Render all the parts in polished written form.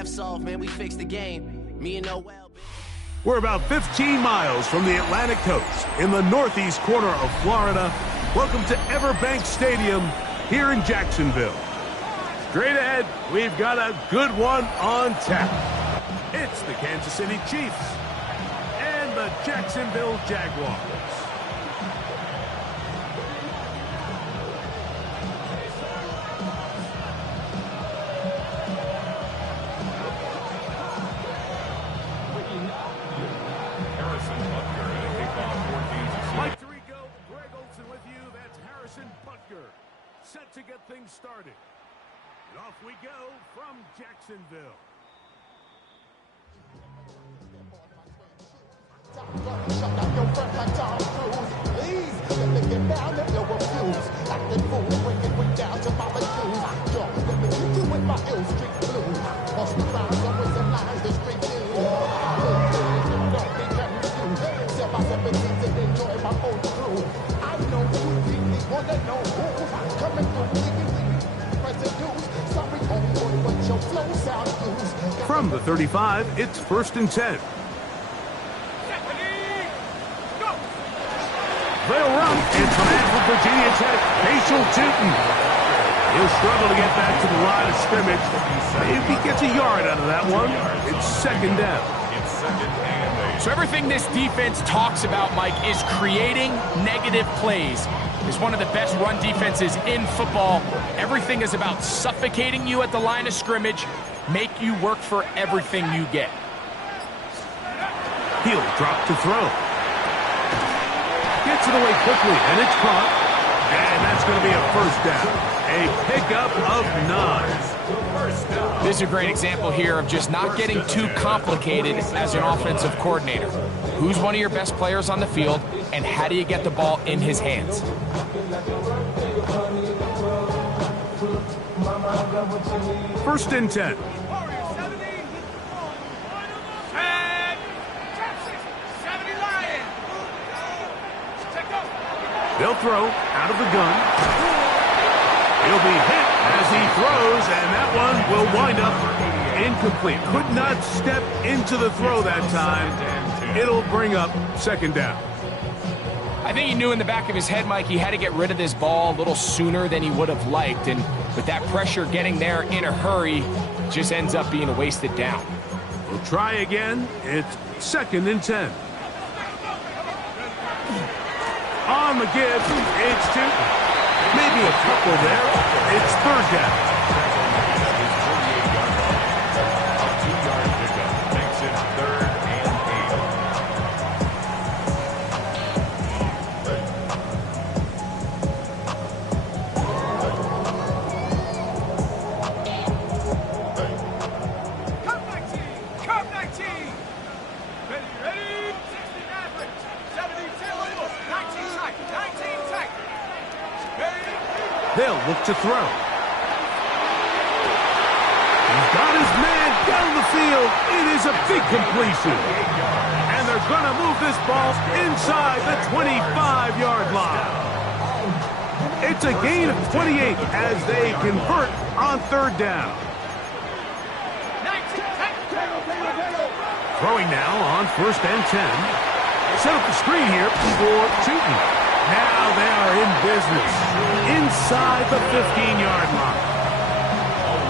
laughs off, man. We fixed the game. Me and Noel. We're about 15 miles from the Atlantic coast in the northeast corner of Florida. Welcome to Everbank Stadium here in Jacksonville. Straight ahead, we've got a good one on tap. It's the Kansas City Chiefs and the Jacksonville Jaguars. Set to get things started. And off we go from Jacksonville. Shut up your front like Tom Cruise. Please, let me get down if you refuse. Acting fool, bring it down to my shoes. Yo, let me hit you with my ill street blues. Bust the rhymes, always in lines, the street news. Don't be confused. Sell my 17s and enjoy my own crew. I know you really wanna know who's coming through, leaving residues. Sorry, homeboy, but your flow sound used. From the 35, it's 1st and 10. They'll run. It's the man from Virginia Tech, Facial Tootin. He'll struggle to get back to the line of scrimmage. If he gets a yard out of that one, it's 2nd down. So everything this defense talks about, Mike, is creating negative plays. It's one of the best run defenses in football. Everything is about suffocating you at the line of scrimmage, make you work for everything you get. He'll drop to throw. Gets it away quickly, and it's caught. And that's going to be a 1st down. A pickup of 9. This is a great example here of just not getting too complicated as an offensive coordinator. Who's one of your best players on the field, and how do you get the ball in his hands? First and 10. They'll throw out of the gun. He'll be hit as he throws, and that one will wind up incomplete. Could not step into the throw that time. It'll bring up 2nd down. I think he knew in the back of his head, Mike, he had to get rid of this ball a little sooner than he would have liked. And with that pressure getting there in a hurry, just ends up being a wasted down. We'll try again. It's 2nd and 10. On the give, it's 2. Maybe a couple there. It's 3rd down. A 2-yard pickup makes it 3rd and 8. Come 19. Ready. 16 average. 72. 19 tight. They'll look to throw. He's got his man down the field. It is a big completion. And they're going to move this ball inside the 25-yard line. It's a gain of 28 as they convert on 3rd down. Throwing now on 1st and 10. Set up the screen here for Tootin. Now they are in business inside the 15-yard line.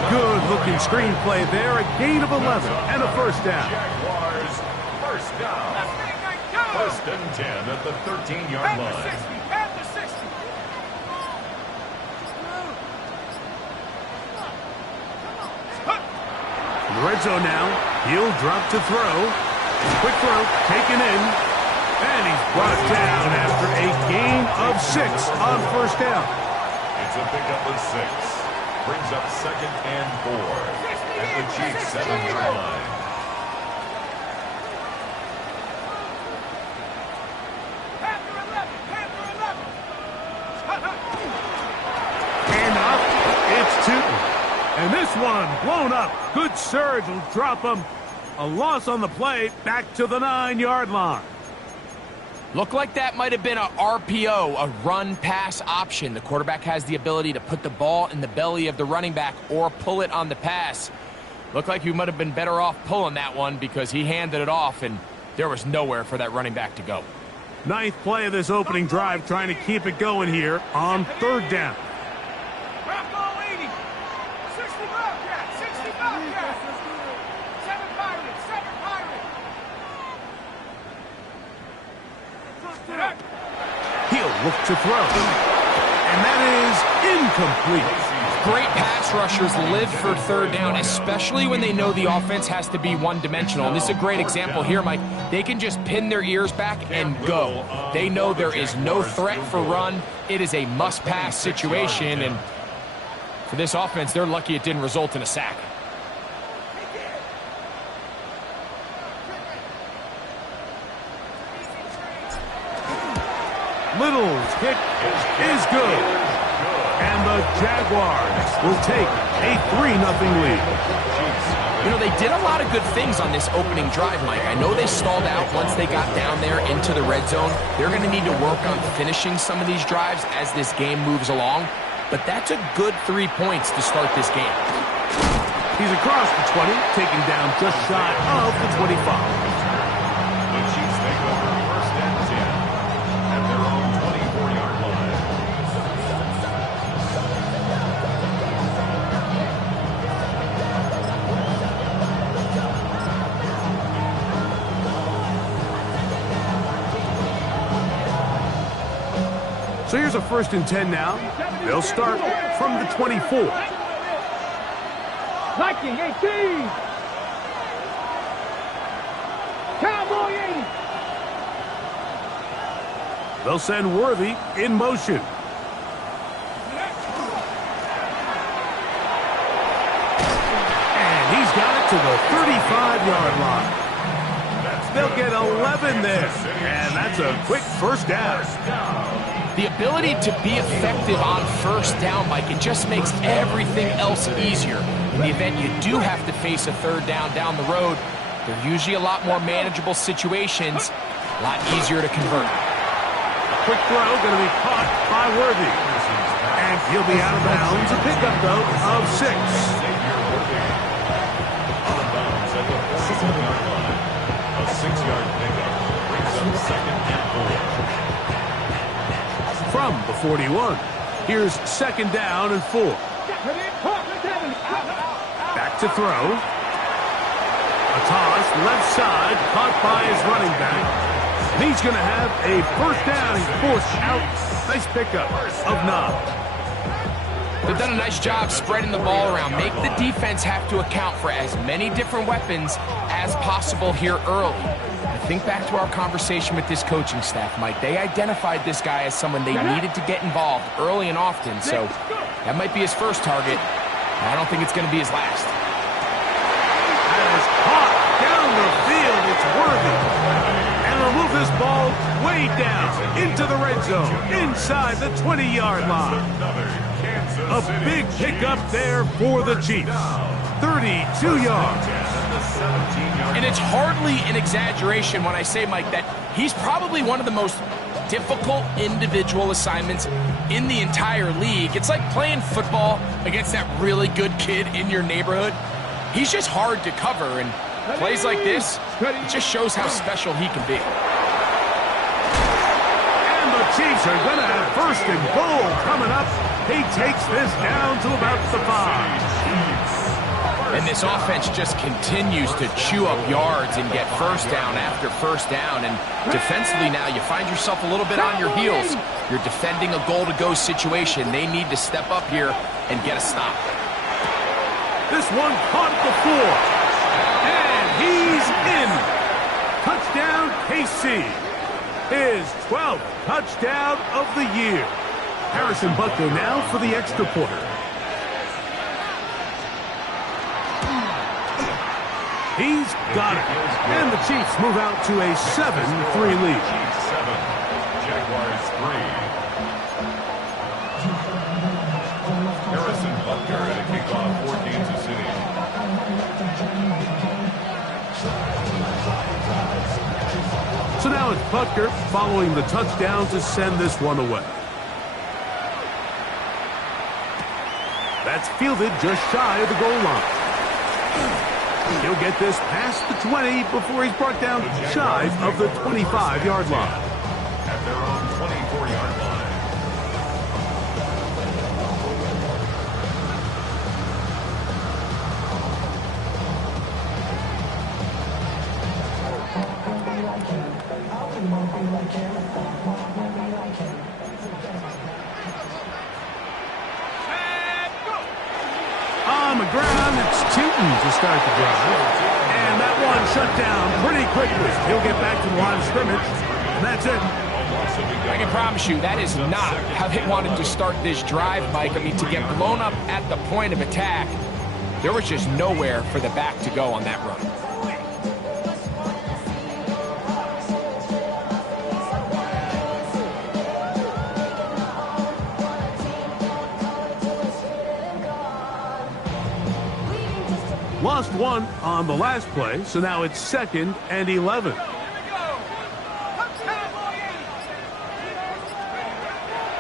Good-looking screenplay there. A gain of 11 and a 1st down. Jaguars, 1st down. 1st and 10 at the 13-yard line. In the red zone now. He'll drop to throw. Quick throw taken in. And he's brought down after a gain of 6 on 1st down. It's a pickup of 6. Brings up 2nd and 4 at the Chiefs' 7-yard line. And up, it's Tootin. And this one blown up. Good surge will drop him. A loss on the play, back to the 9-yard line. Looked like that might have been a RPO, a run-pass option. The quarterback has the ability to put the ball in the belly of the running back or pull it on the pass. Looked like he might have been better off pulling that one because he handed it off, and there was nowhere for that running back to go. Ninth play of this opening drive, trying to keep it going here on third down. Rock all 80. 60 Bobcats. 60 Bobcats. 7 Pirates. 7 Pirates. He'll look to throw. And that is incomplete. Great pass rushers live for third down, especially when they know the offense has to be one-dimensional. And this is a great example here, Mike. They can just pin their ears back and go. They know there is no threat for run. It is a must-pass situation, and for this offense, they're lucky it didn't result in a sack. Little's kick is good. And the Jaguars will take a 3-0 lead. You know, they did a lot of good things on this opening drive, Mike. I know they stalled out once they got down there into the red zone. They're going to need to work on finishing some of these drives as this game moves along. But that's a good 3 points to start this game. He's across the 20, taking down just shy of the 25. The Chiefs take over first and 10 at their own 24-yard line. So here's a 1st and 10 now. They'll start from the 24. Viking 18. Cowboy 80. They'll send Worthy in motion. And he's got it to the 35-yard line. They'll get 11 there. And that's a quick first down. The ability to be effective on first down, Mike, it just makes everything else easier. In the event you do have to face a third down the road, they're usually a lot more manageable situations, a lot easier to convert. Quick throw going to be caught by Worthy. And he'll be out of bounds. A pickup, though, of 6. Out of bounds at the 47-yard line. A 6-yard pickup brings up second and 4. From the 41, here's 2nd down and 4. Back to throw. A toss, left side, caught by his running back. And he's going to have a first down. He's forced out. Nice pickup of 9. They've done a nice job spreading the ball around. Make the defense have to account for as many different weapons as possible here early. Think back to our conversation with this coaching staff, Mike. They identified this guy as someone they needed to get involved early and often, so that might be his first target. I don't think it's going to be his last. That is caught down the field. It's Worthy. And they'll move this ball way down into the red zone, inside the 20-yard line. A big pickup there for the Chiefs. 32 yards. And it's hardly an exaggeration when I say, Mike, that he's probably one of the most difficult individual assignments in the entire league. It's like playing football against that really good kid in your neighborhood. He's just hard to cover, and plays like this, it just shows how special he can be. And the Chiefs are going to have 1st and goal coming up. He takes this down to about the 5. And this offense just continues to chew up yards and get first down after first down. And defensively now, you find yourself a little bit on your heels. You're defending a goal-to-go situation. They need to step up here and get a stop. This one caught at the 4. And he's in. Touchdown, KC. His 12th touchdown of the year. Harrison Butker now for the extra point. He's got it. And the Chiefs move out to a 7-3 lead. Chiefs 7, Jaguars 3. Harrison Butker at a kickoff for Kansas City. So now it's Butker following the touchdown to send this one away. That's fielded just shy of the goal line. He'll get this past the 20 before he's brought down shy of the 25-yard line. At their own 24-yard line. On the ground, it's Tootin to start the drive. And that one shut down pretty quickly. He'll get back to the line of scrimmage, and that's it. I can promise you that is not how they wanted to start this drive, Mike. I mean, to get blown up at the point of attack, there was just nowhere for the back to go on that run. Lost one on the last play, so now it's 2nd and 11.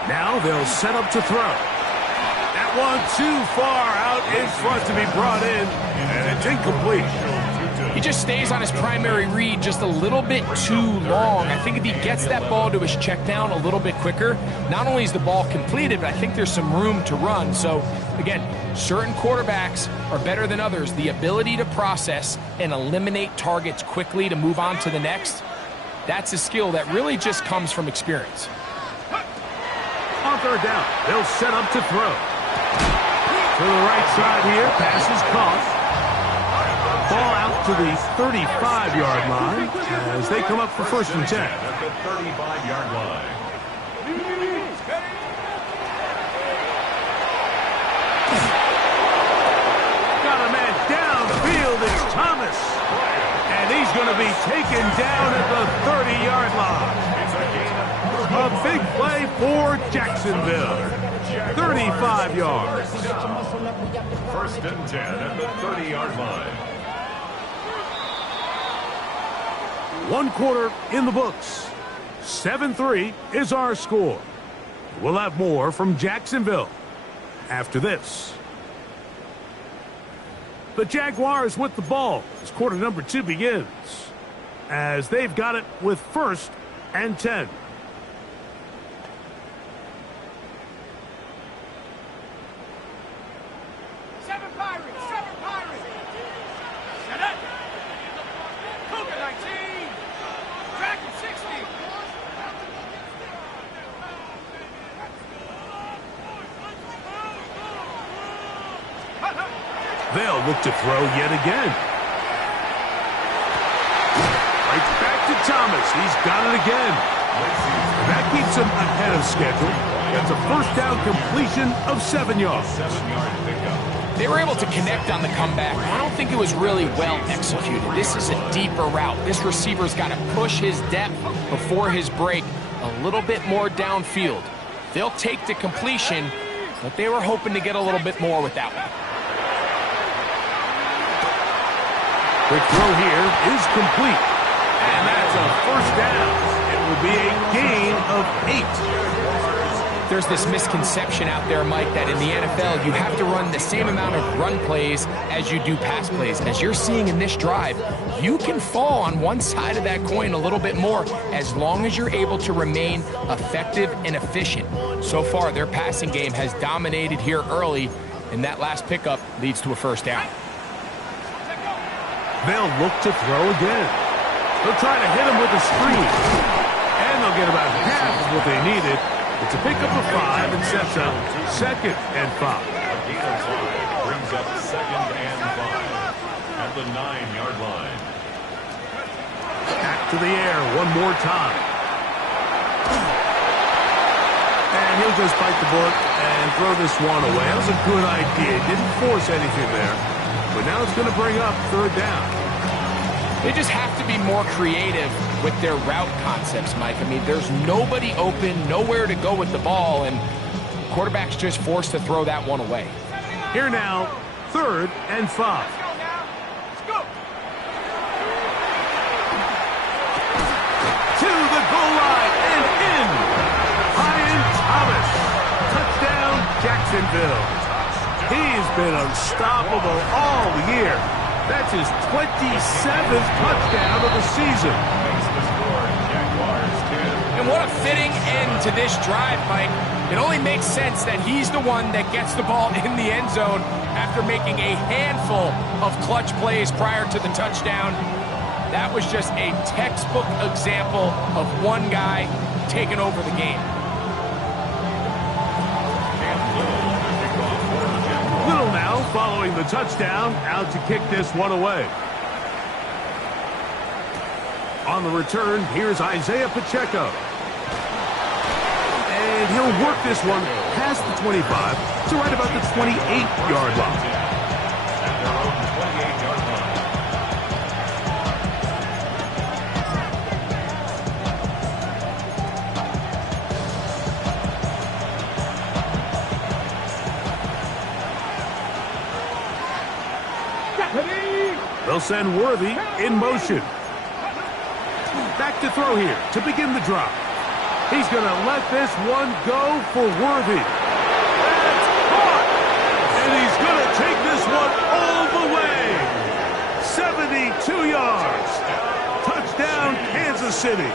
Now they'll set up to throw. That one too far out in front to be brought in, and it's incomplete. He just stays on his primary read just a little bit too long. I think if he gets that ball to his check down a little bit quicker, not only is the ball completed, but I think there's some room to run. So, again, certain quarterbacks are better than others. The ability to process and eliminate targets quickly to move on to the next, that's a skill that really just comes from experience. On 3rd down, they'll set up to throw. To the right side here, pass is caught. Ball out to the 35-yard line as they come up for 1st and 10. At the 35-yard line. Got a man downfield. It's Thomas. And he's going to be taken down at the 30-yard line. A big play for Jacksonville. 35 yards. 1st and 10 at the 30-yard line. 1 quarter in the books. 7-3 is our score. We'll have more from Jacksonville after this. The Jaguars with the ball as quarter number 2 begins, as they've got it with 1st and 10. They'll look to throw yet again. Right back to Thomas. He's got it again. That keeps him ahead of schedule. That's a 1st down completion of 7 yards. 7-yard pickup. They were able to connect on the comeback. I don't think it was really well executed. This is a deeper route. This receiver's got to push his depth before his break a little bit more downfield. They'll take the completion, but they were hoping to get a little bit more with that one. Quick throw here is complete. And that's a 1st down. It will be a gain of 8. There's this misconception out there, Mike, that in the NFL you have to run the same amount of run plays as you do pass plays. As you're seeing in this drive, you can fall on one side of that coin a little bit more as long as you're able to remain effective and efficient. So far, their passing game has dominated here early, and that last pickup leads to a 1st down. They'll look to throw again. They'll try to hit him with a screen. And they'll get about half of what they needed. It's a pickup of 5 and sets up 2nd and 5. Gain of 5 brings up 2nd and 5 at the 9-yard line. Back to the air one more time. And he'll just bite the bullet and throw this one away. That was a good idea. Didn't force anything there. But now it's going to bring up 3rd down. They just have to be more creative with their route concepts, Mike. I mean, there's nobody open, nowhere to go with the ball, and quarterback's just forced to throw that one away. Here now, 3rd and 5. Let's go. To the goal line and in. Ryan Thomas. Touchdown, Jacksonville. He's been unstoppable all year. That's his 27th touchdown of the season. Makes the score, Jaguars 10. And what a fitting end to this drive, Mike. It only makes sense that he's the one that gets the ball in the end zone after making a handful of clutch plays prior to the touchdown. That was just a textbook example of one guy taking over the game. Little now following the touchdown, out to kick this one away. On the return, here's Isaiah Pacheco. And he'll work this one past the 25 to right about the 28-yard line. At their own 28-yard line. They'll send Worthy in motion. Back to throw here to begin the drive. He's going to let this one go for Worthy. That's caught! And he's going to take this one all the way. 72 yards. Touchdown, Kansas City.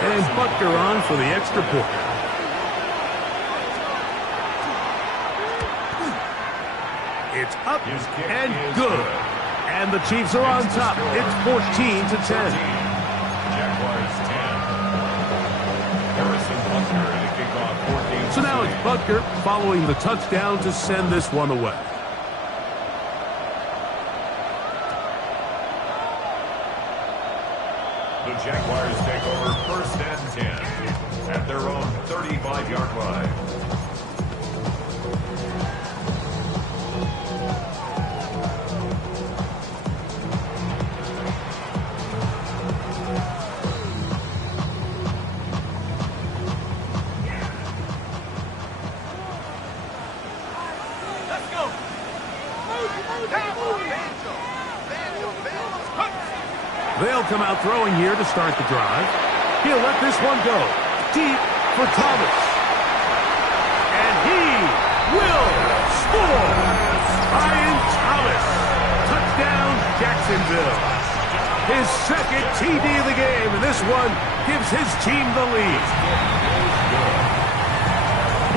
And Butker on for the extra point. It's up and good. And the Chiefs are on top. It's 14-10. Jaguars 10. Harrison Butker and a kickoff 14. So now it's Butker following the touchdown to send this one away. The Jaguars take over 1st and 10 at their own 35-yard line. They'll come out throwing here to start the drive. He'll let this one go deep for Thomas. And he will score. Ryan Thomas. Touchdown, Jacksonville. His second TD of the game, and this one gives his team the lead.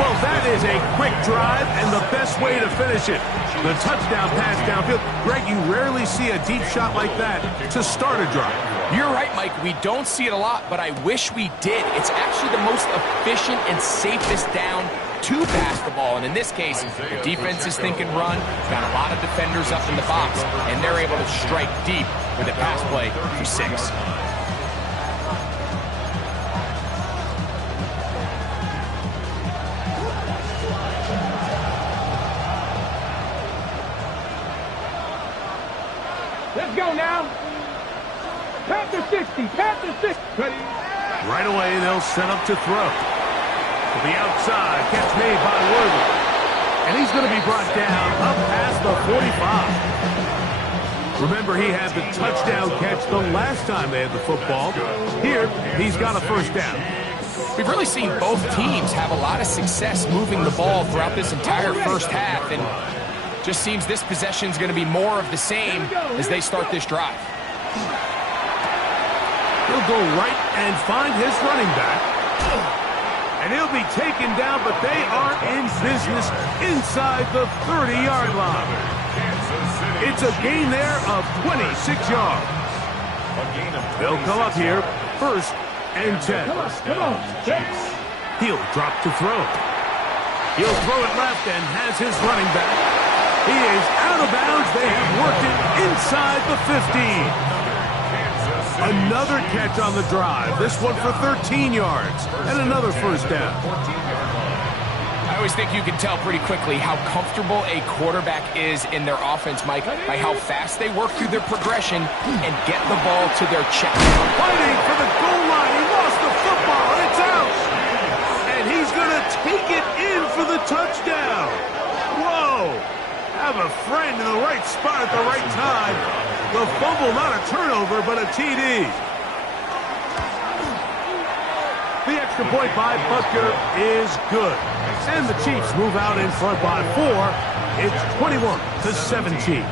Well, that is a quick drive and the best way to finish it. The touchdown pass downfield. Greg, you rarely see a deep shot like that to start a drive. You're right, Mike. We don't see it a lot, but I wish we did. It's actually the most efficient and safest down to pass the ball. And in this case, the defense is thinking run. Got a lot of defenders up in the box, and they're able to strike deep with a pass play for 6. Let's go now. Panther 60. Panther 60. Ready? Right away, they'll set up to throw. To the outside, catch made by Worthy. And he's going to be brought down up past the 45. Remember, he had the touchdown catch the last time they had the football. Here, he's got a first down. We've really seen both teams have a lot of success moving the ball throughout this entire first half, and just seems this possession is going to be more of the same as they start this drive. He'll go right and find his running back. And he'll be taken down, but they are in business inside the 30-yard line. It's a gain there of 26 yards. They'll come up here, 1st and 10. Come on. He'll drop to throw. He'll throw it left and has his running back. He is out of bounds. They have worked it inside the 15. Another catch on the drive. This one for 13 yards. And another first down. I always think you can tell pretty quickly how comfortable a quarterback is in their offense, Mike, by how fast they work through their progression and get the ball to their chest. Fighting for the goal line. He lost the football. And it's out. And he's going to take it in for the touchdown. Whoa. Have a friend in the right spot at the right time. The fumble, not a turnover, but a TD. The extra point by Butker is good. And the Chiefs move out in front by 4. It's 21-17.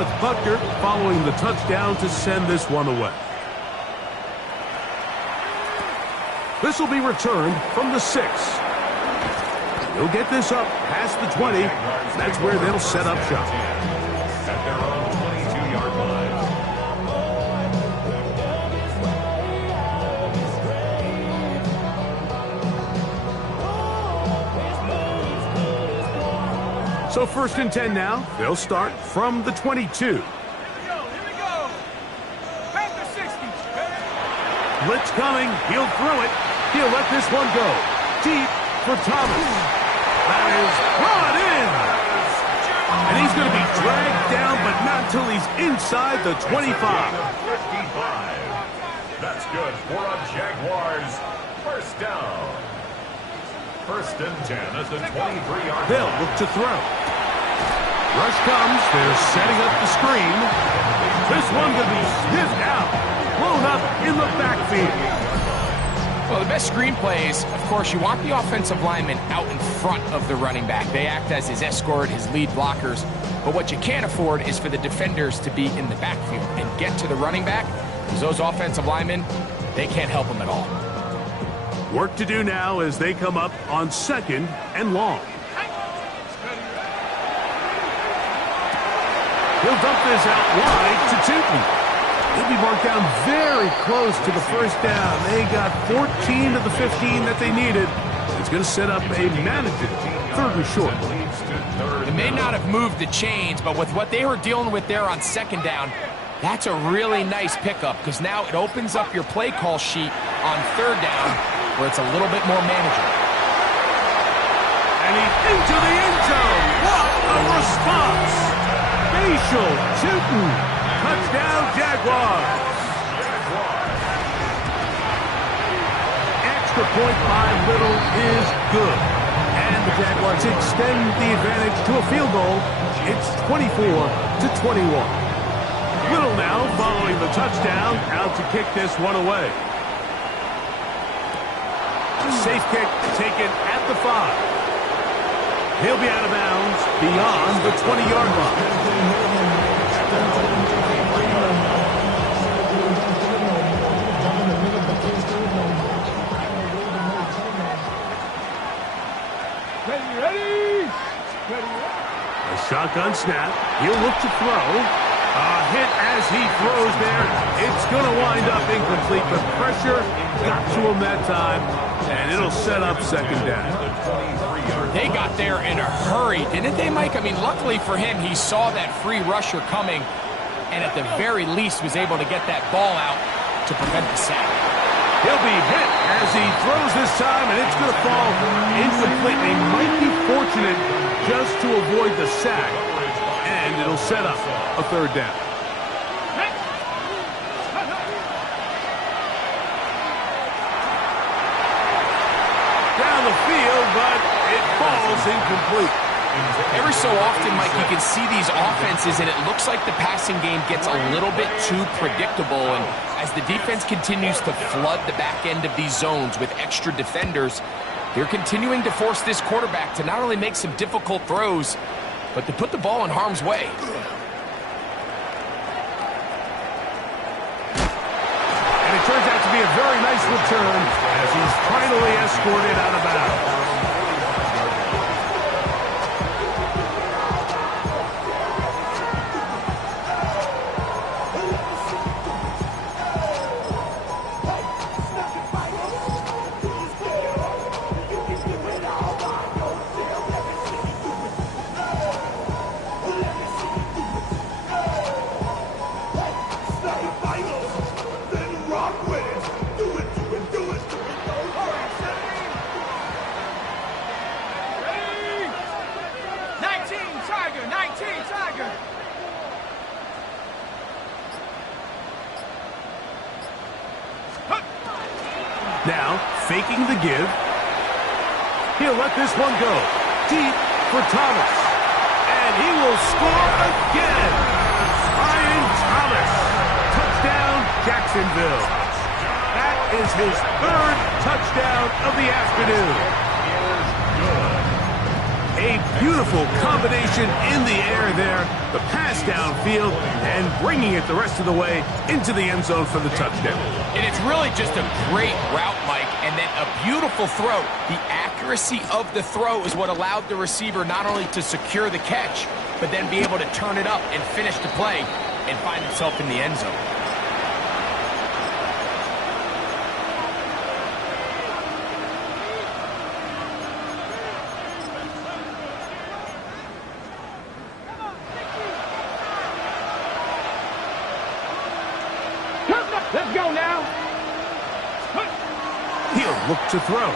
Now it's Buckner following the touchdown to send this one away. This will be returned from the 6. He'll get this up past the 20. That's where they'll set up shop. At their own 22-yard line. So 1st and 10 now. They'll start from the 22. Blitz coming. He'll throw it. He'll let this one go. Deep for Thomas. That is brought in. And he's going to be dragged down, but not until he's inside the 25. 55. That's good for a Jaguars first down. 1st and 10 at the 23-yard line. They'll look to throw. Rush comes. They're setting up the screen. This one going to be sniffed out. Blown up in the backfield. Well, the best screen plays, of course, you want the offensive lineman out in front of the running back. They act as his escort, his lead blockers. But what you can't afford is for the defenders to be in the backfield and get to the running back, because those offensive linemen, they can't help him at all. Work to do now as they come up on 2nd and long. He'll dump this out wide to Tootin. He'll be marked down very close to the first down. They got 14 of the 15 that they needed. It's going to set up a manageable 3rd and short. They may not have moved the chains, but with what they were dealing with there on 2nd down, that's a really nice pickup, because now it opens up your play call sheet on 3rd down where it's a little bit more manageable. And he's into the end zone. What a response! Facial Tootin. Touchdown, Jaguars. Extra point by Little is good. And the Jaguars extend the advantage to a field goal. It's 24-21. Little now following the touchdown, out to kick this one away. Safe kick taken at the 5. He'll be out of bounds beyond the 20-yard line. A shotgun snap. He'll look to throw. A hit as he throws there. It's going to wind up incomplete, but pressure got to him that time, and it'll set up 2nd down. They got there in a hurry, didn't they, Mike? I mean, luckily for him, he saw that free rusher coming, and at the very least was able to get that ball out to prevent the sack. He'll be hit as he throws this time, and it's going to fall incomplete. He might be fortunate just to avoid the sack, and it'll set up a 3rd down. Down the field, but it falls incomplete. Every so often, Mike, you can see these offenses, and it looks like the passing game gets a little bit too predictable. And as the defense continues to flood the back end of these zones with extra defenders, they're continuing to force this quarterback to not only make some difficult throws, but to put the ball in harm's way. And it turns out to be a very nice return as he's finally escorted out of bounds. Now, faking the give. He'll let this one go. Deep for Thomas. And he will score again. Ryan Thomas. Touchdown, Jacksonville. That is his 3rd touchdown of the afternoon. A beautiful combination in the air there. The pass downfield and bringing it the rest of the way into the end zone for the touchdown. And it's really just a great route, Mike, and then a beautiful throw. The accuracy of the throw is what allowed the receiver not only to secure the catch, but then be able to turn it up and finish the play and find himself in the end zone. Let's go now. He'll look to throw.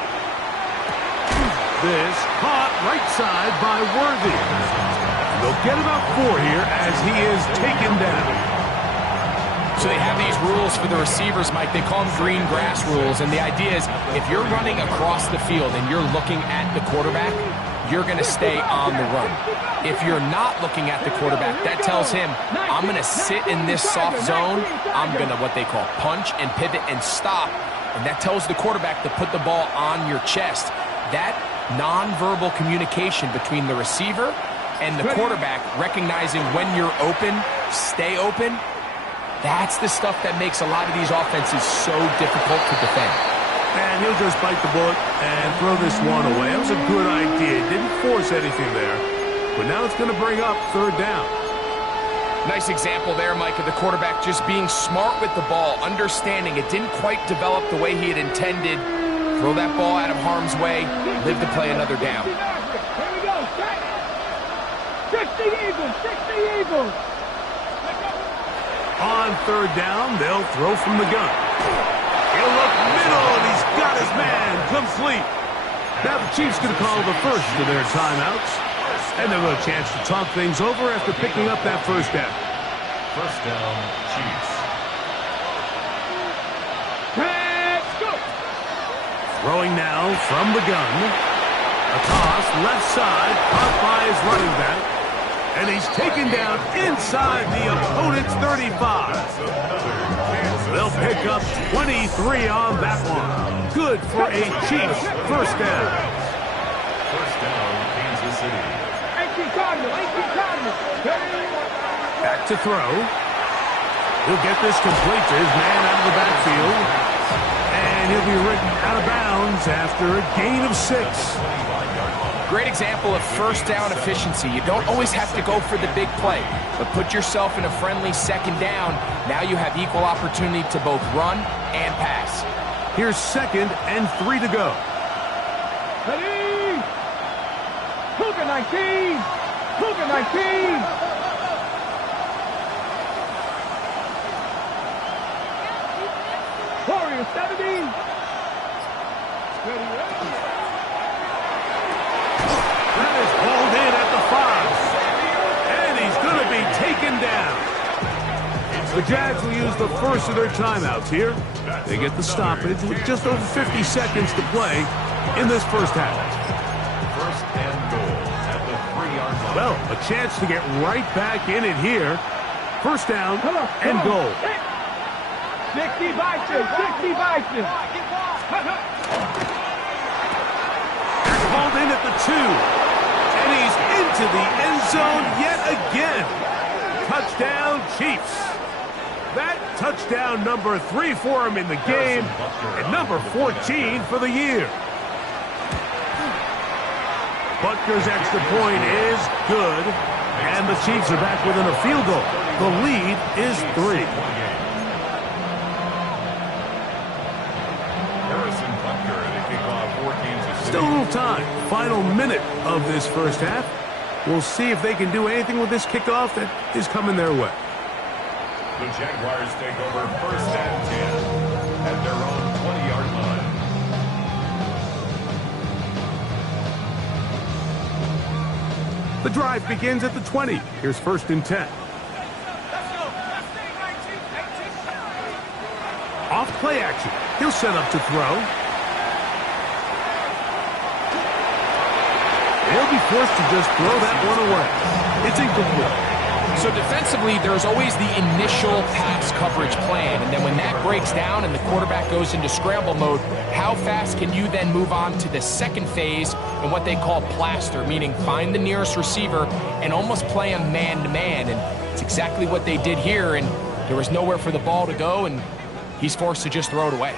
This caught right side by Worthy. They'll get about 4 here as he is taken down. So they have these rules for the receivers, Mike. They call them green grass rules. And the idea is if you're running across the field and you're looking at the quarterback, you're going to stay on the run. If you're not looking at the quarterback, that tells him, I'm going to sit in this soft zone. I'm going to what they call punch and pivot and stop. And that tells the quarterback to put the ball on your chest. That nonverbal communication between the receiver and the quarterback, recognizing when you're open, stay open, that's the stuff that makes a lot of these offenses so difficult to defend. And he'll just bite the bullet and throw this one away. That was a good idea. Didn't force anything there. But now it's going to bring up 3rd down. Nice example there, Mike, of the quarterback just being smart with the ball, understanding it didn't quite develop the way he had intended. Throw that ball out of harm's way, live to play another down. Here we go. 60 Eagles. 60 Eagles. On 3rd down, they'll throw from the gun. He'll look middle, and he's got his man complete. Now the Chiefs going to call the first of their timeouts. And they'll have a chance to talk things over after picking up that 1st down. 1st down, Chiefs. Let's go. Throwing now from the gun. A toss, left side, caught by his running back. And he's taken down inside the opponent's 35. They'll pick up 23 on that one. Good for a Chiefs 1st down. 1st down, Kansas City. Back to throw. He'll get this complete to his man out of the backfield. And he'll be written out of bounds after a gain of 6. Great example of 1st down efficiency. You don't always have to go for the big play, but put yourself in a friendly 2nd down. Now you have equal opportunity to both run and pass. Here's 2nd and 3 to go. Ready? Cougar 19. Cougar 19. Warrior 70. Ready. That is hauled in at the 5. And he's going to be taken down. The Jags will use the first of their timeouts here. They get the stoppage with just over 50 seconds to play in this 1st half. 1st and goal at the 3-yard line. Well, a chance to get right back in it here. 1st down and goal. 60 Vikings. 60 Vikings. Hauled in at the 2. And he's into the end zone yet again. Touchdown, Chiefs. That touchdown number 3 for him in the game, and number 14 for the year. Butker's extra point is good, and the Chiefs are back within a field goal. The lead is 3. Still a little time. Final minute of this 1st half. We'll see if they can do anything with this kickoff that is coming their way. The Jaguars take over 1st and 10 at their own 20-yard line. The drive begins at the 20. Here's 1st and 10. Off play action. He'll set up to throw. He'll be forced to just throw that one away. It's incomplete. So defensively, there's always the initial pass coverage plan, and then when that breaks down and the quarterback goes into scramble mode, how fast can you then move on to the second phase and what they call plaster, meaning find the nearest receiver and almost play him man-to-man, and it's exactly what they did here, and there was nowhere for the ball to go, and he's forced to just throw it away.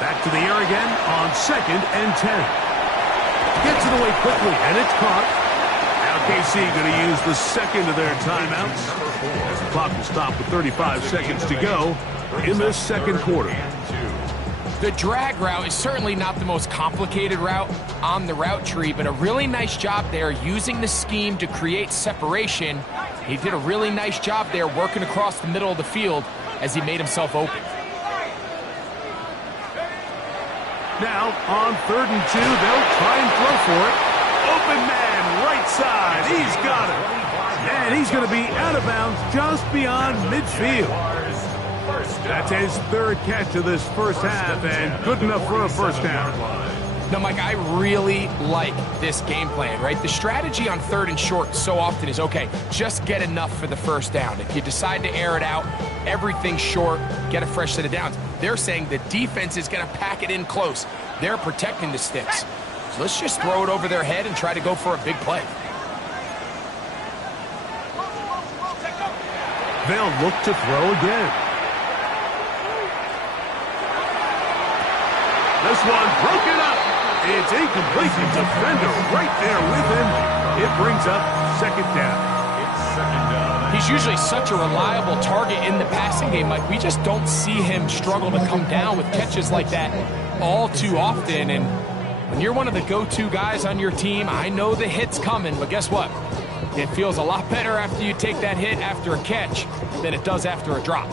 Back to the air again on 2nd and 10. Gets it away quickly, and it's caught. Now KC going to use the second of their timeouts. As the clock will stop with 35 seconds to go in this second quarter. The drag route is certainly not the most complicated route on the route tree, but a really nice job there using the scheme to create separation. He did a really nice job there working across the middle of the field as he made himself open. Now, on 3rd and 2, they'll try and throw for it. Open man, right side. He's got it. And he's going to be out of bounds just beyond midfield. That's his 3rd catch of this first half, and good enough for a first down. Now, Mike, I really like this game plan, right? The strategy on 3rd and short so often is, okay, just get enough for the first down. If you decide to air it out, everything short, get a fresh set of downs. They're saying the defense is going to pack it in close. They're protecting the sticks. So let's just throw it over their head and try to go for a big play. They'll look to throw again. This one broken up. It's incomplete. The defender right there with him. It brings up 2nd down. He's usually such a reliable target in the passing game. Like, we just don't see him struggle to come down with catches like that all too often. And when you're one of the go-to guys on your team, I know the hit's coming, but guess what? It feels a lot better after you take that hit after a catch than it does after a drop.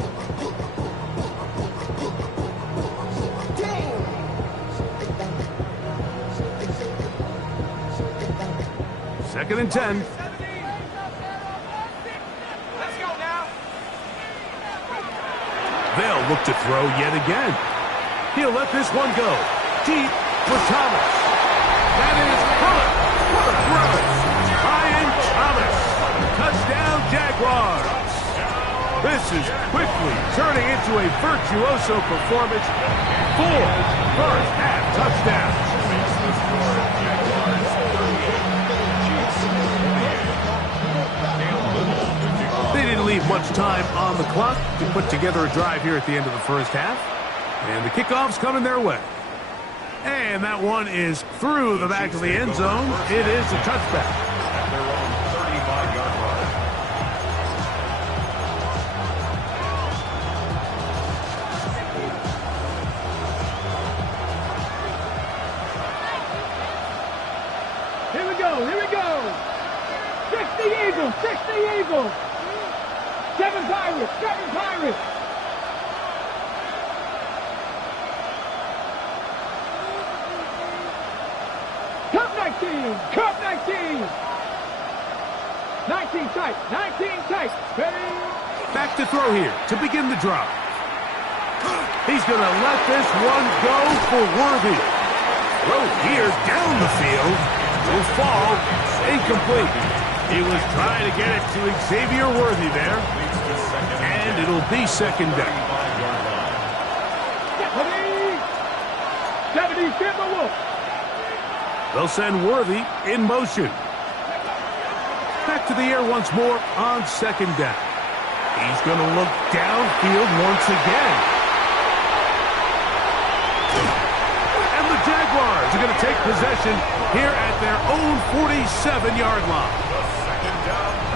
Second and 10. They'll look to throw yet again. He'll let this one go. Deep for Thomas. That is Hunt. What a throw. Ryan Thomas. Touchdown, Jaguars. This is quickly turning into a virtuoso performance. 4 first-half touchdowns. They didn't leave much time on the clock to put together a drive here at the end of the first half. And the kickoff's coming their way. And that one is through the back of the end zone. It is a touchback. At their own 35-yard line. Here we go, here we go. 60 Eagles, 60 Eagles. 7 Pirates, 7 Pirates. Cup 19, Cup 19. 19 tight, 19 tight. Ready? Back to throw here to begin the drive. He's going to let this one go for Worthy. Throw here down the field. Will fall incomplete. He was trying to get it to Xavier Worthy there. And it'll be 2nd down. 70 Timberwolves. They'll send Worthy in motion. Back to the air once more on 2nd down. He's going to look downfield once again. And the Jaguars are going to take possession here at their own 47-yard line.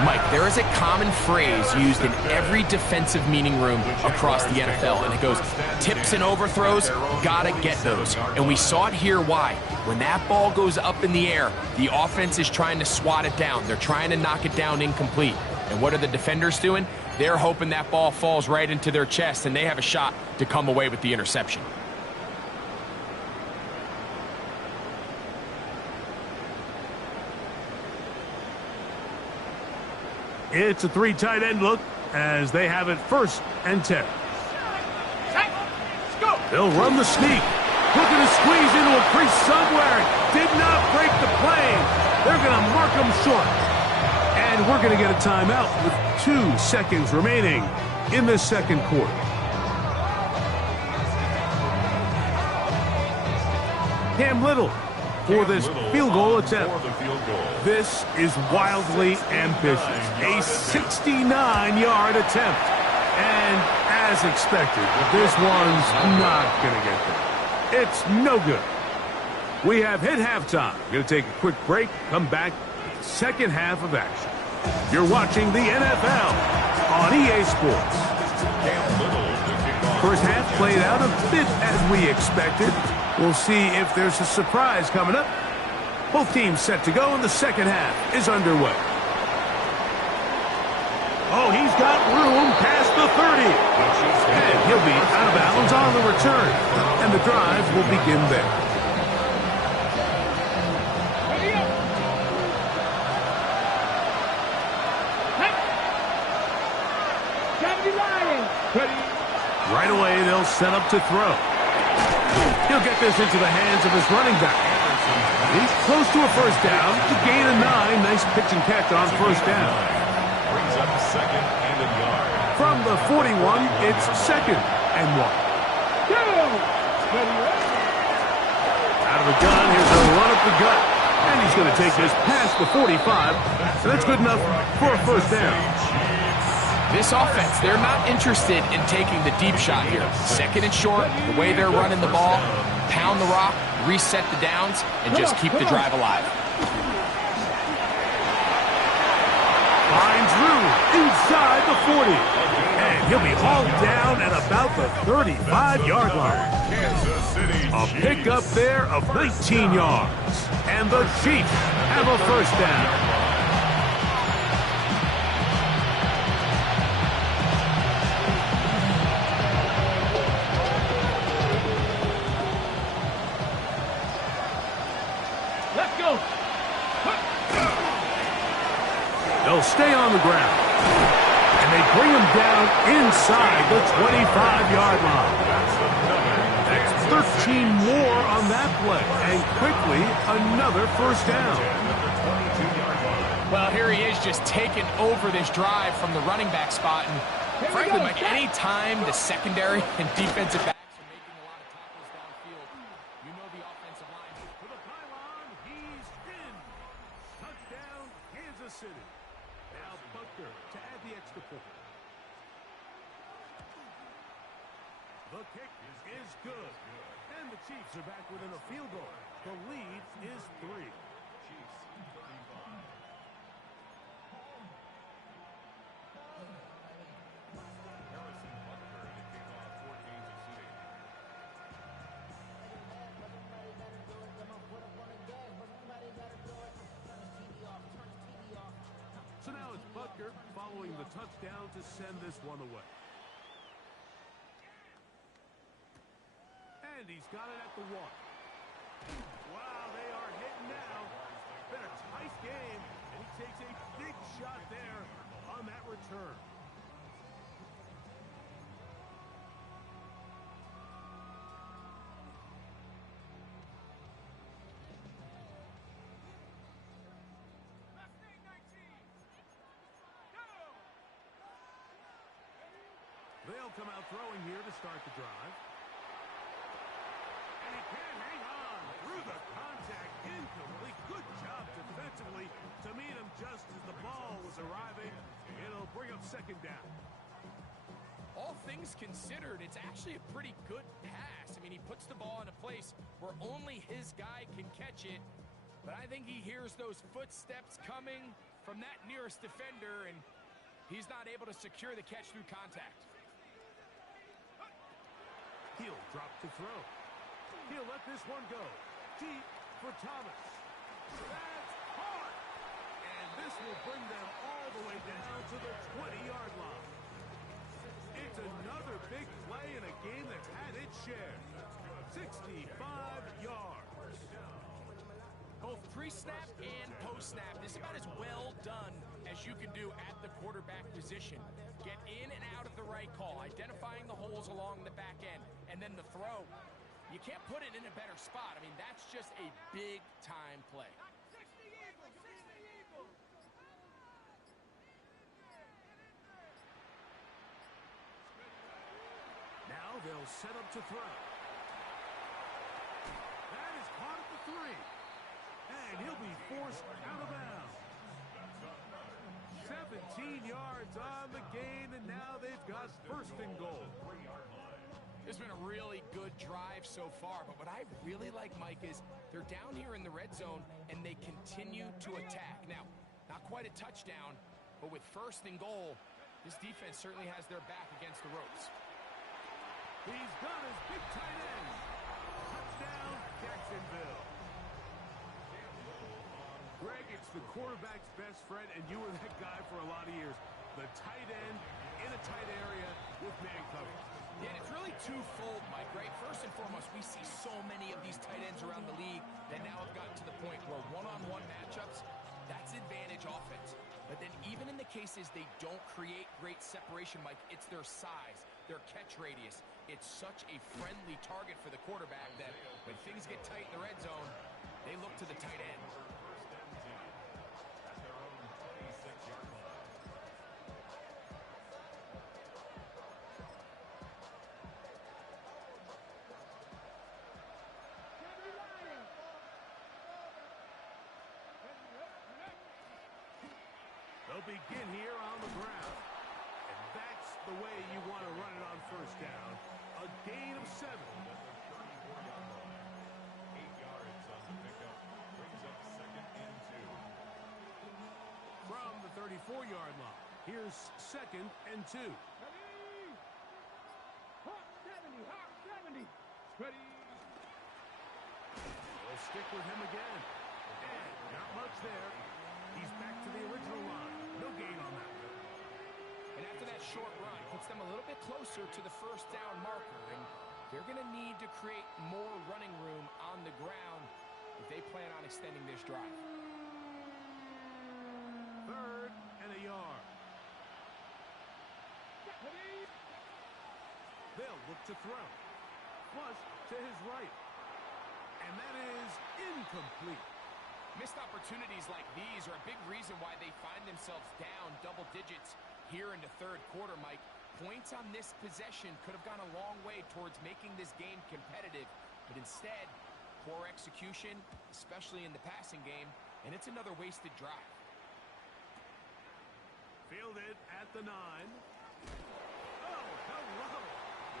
Mike, there is a common phrase used in every defensive meeting room across the NFL, and it goes, tips and overthrows, gotta get those. And we saw it here. Why? When that ball goes up in the air, the offense is trying to swat it down. They're trying to knock it down incomplete. And what are the defenders doing? They're hoping that ball falls right into their chest, and they have a shot to come away with the interception. It's a 3 tight end look as they have it 1st and 10. They'll run the sneak. looking to squeeze into a crease somewhere. Did not break the plane. They're going to mark him short. And we're going to get a timeout with 2 seconds remaining in the second quarter. Cam Little for this field goal attempt. This is wildly ambitious. A 69-yard attempt. And as expected, this one's not going to get there. It's no good. We have hit halftime. We're going to take a quick break, come back with the second half of action. You're watching the NFL on EA Sports. First half played out a bit as we expected. We'll see if there's a surprise coming up. Both teams set to go, and the second half is underway. Oh, he's got room past the 30. And he'll be out of bounds on the return. And the drive will begin there. Right away, they'll set up to throw. He'll get this into the hands of his running back. He's close to a first down to gain a 9. Nice pitch and catch on first down. Brings up second and a yard. From the 41, it's second and 1. Out of the gun, here's a run up the gut. And he's going to take this past the 45. And that's good enough for a first down. This offense, they're not interested in taking the deep shot here. Second and short, the way they're running the ball, pound the rock, reset the downs, and just keep the drive alive. Finds room inside the 40. And he'll be hauled down at about the 35-yard line. A pickup there of 19 yards. And the Chiefs have a first down. They'll stay on the ground. And they bring him down inside the 25-yard line. That's 13 more on that play. And quickly, another first down. Well, here he is just taking over this drive from the running back spot. And frankly, Mike, any time the secondary and defensive backs are making a lot of tackles downfield, you know the offensive line. To the pylon, he's in. Touchdown, Kansas City. Now Butker to add the extra point. The kick is good. And the Chiefs are back within a field goal. The lead is 3. So now it's Butker following the touchdown to send this one away. And he's got it at the 1. Wow, they are hitting now. Been a tight game, and he takes a big shot there on that return. They'll come out throwing here to start the drive. And he can't hang on through the contact. Incomplete. Good job defensively to meet him just as the ball was arriving. It'll bring up second down. All things considered, it's actually a pretty good pass. I mean, he puts the ball in a place where only his guy can catch it. But I think he hears those footsteps coming from that nearest defender, and he's not able to secure the catch through contact. He'll drop to throw. He'll let this one go. Deep for Thomas. That's hard. And this will bring them all the way down to the 20-yard line. It's another big play in a game that's had its share. 65 yards. Both pre-snap and post-snap, this is about as well done as you can do at the quarterback position. Get in and out of the right call, identifying the holes along the back end, and then the throw. You can't put it in a better spot. I mean, that's just a big-time play. 60 Eagles, 60 Eagles. Now they'll set up to throw. That is caught at the 3. And he'll be forced out of bounds. 17 yards on the gain, and now they've got first and goal. It's been a really good drive so far, but what I really like, Mike, is they're down here in the red zone, and they continue to attack. Now, not quite a touchdown, but with first and goal, this defense certainly has their back against the ropes. He's got his big tight end. Touchdown, Jacksonville. Greg, it's the quarterback's best friend, and you were that guy for a lot of years. The tight end in a tight area with man coverage. Yeah, and it's really twofold, Mike, right? First and foremost, we see so many of these tight ends around the league that now have gotten to the point where one-on-one matchups, that's advantage offense. But then even in the cases they don't create great separation, Mike, it's their size, their catch radius. It's such a friendly target for the quarterback that when things get tight in the red zone, they look to the tight end. First and 10 at their own 26-yard line. They'll begin here on the ground. And that's the way you want to run it on first down. A gain of 7. 34-yard line. 8 yards on the pickup. Brings up second and 2. From the 34-yard line, here's second and 2. Ready? Hawk 70, Hawk 70. Ready? They'll stick with him again. And not much there. He's back to the original line. No gain on that one. And after that short run, puts them a little bit closer to the first down marker. And they're going to need to create more running room on the ground if they plan on extending this drive. 3rd and a yard. They'll look to throw. Flush to his right. And that is incomplete. Missed opportunities like these are a big reason why they find themselves down double digits here in the third quarter, Mike. Points on this possession could have gone a long way towards making this game competitive, but instead, poor execution, especially in the passing game, and it's another wasted drive. Fielded at the 9. Oh, hello!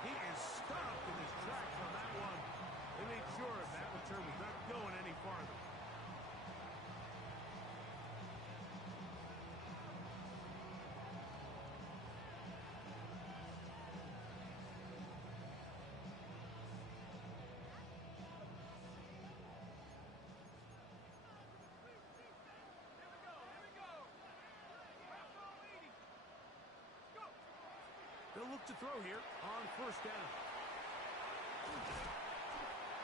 He is stopped in his tracks on that one. They made sure that return was not going any farther. They'll look to throw here on first down.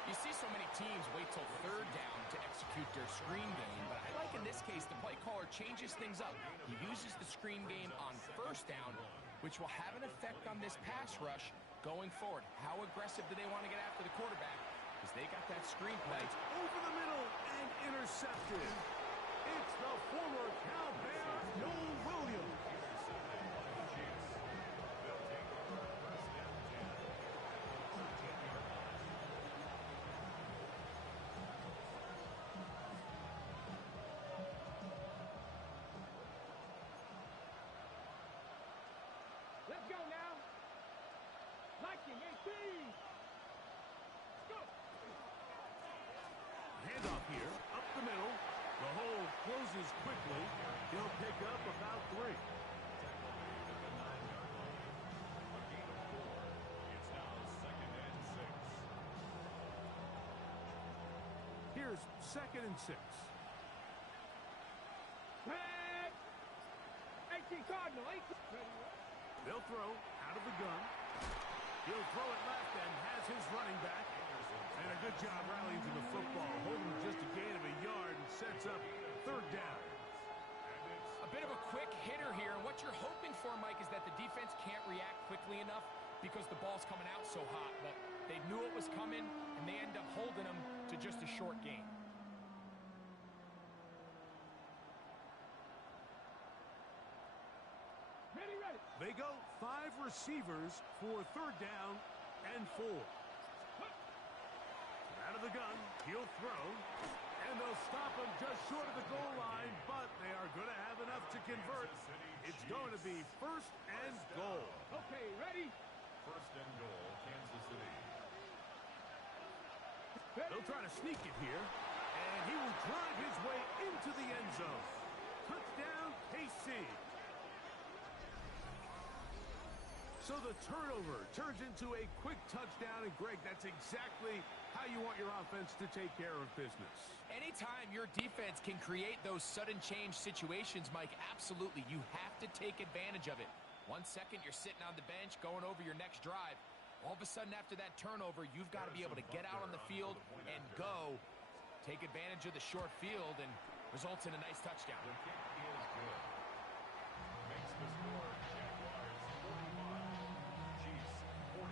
You see so many teams wait till third down to execute their screen game, but I like in this case the play caller changes things up. He uses the screen game on first down, which will have an effect on this pass rush going forward. How aggressive do they want to get after the quarterback? Because they got that screen play. That's over the middle and intercepted. It's the former Cal Bear, Noel Williams. Let's go now. Liking 18. Go. Handoff here, up the middle. The hole closes quickly. He'll pick up about 3. It's now second and 6. Here's second and 6. Red. 18 Cardinal, 18. They'll throw out of the gun. He'll throw it left and has his running back. And a good job rallying to the football, holding just a gain of a yard and sets up third down. A bit of a quick hitter here, and what you're hoping for, Mike, is that the defense can't react quickly enough because the ball's coming out so hot. But they knew it was coming, and and they end up holding them to just a short gain. Ready, ready. They go 5 receivers for 3rd down and 4. Out of the gun, he'll throw, and they'll stop him just short of the goal line, but they are going to have enough to convert. It's going to be 1st and goal. Okay, ready? 1st and goal, Kansas City. They'll try to sneak it here, and he will drive his way into the end zone. Touchdown, KC. So the turnover turns into a quick touchdown, and Greg, that's exactly how you want your offense to take care of business. Anytime your defense can create those sudden change situations, Mike, absolutely, you have to take advantage of it. 1 second, you're sitting on the bench going over your next drive. All of a sudden, after that turnover, you've got to be able to get out on the field and go. Take advantage of the short field and results in a nice touchdown. The kick is good. Makes the score Jaguars 45, Chiefs 42.